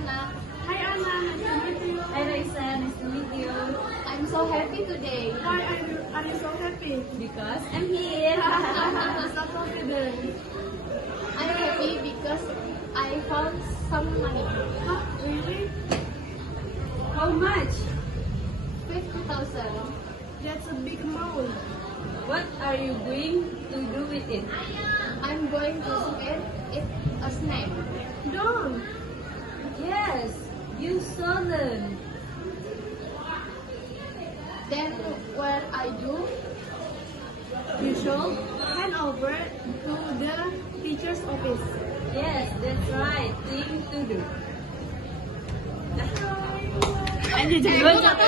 Anna. Hi Anna, nice to meet you. Hi Raisa, nice to meet you. I'm so happy today. Why are you so happy? Because I'm here. So confident. I'm happy because I found some money. Huh? Really? How much? 50,000. That's a big amount. What are you going to do with it? I'm going to spend it a snack. Don't. Yes, you stolen. Then what I do? You should hand over to the teacher's office. Yes, that's right thing to do. Anh gì chị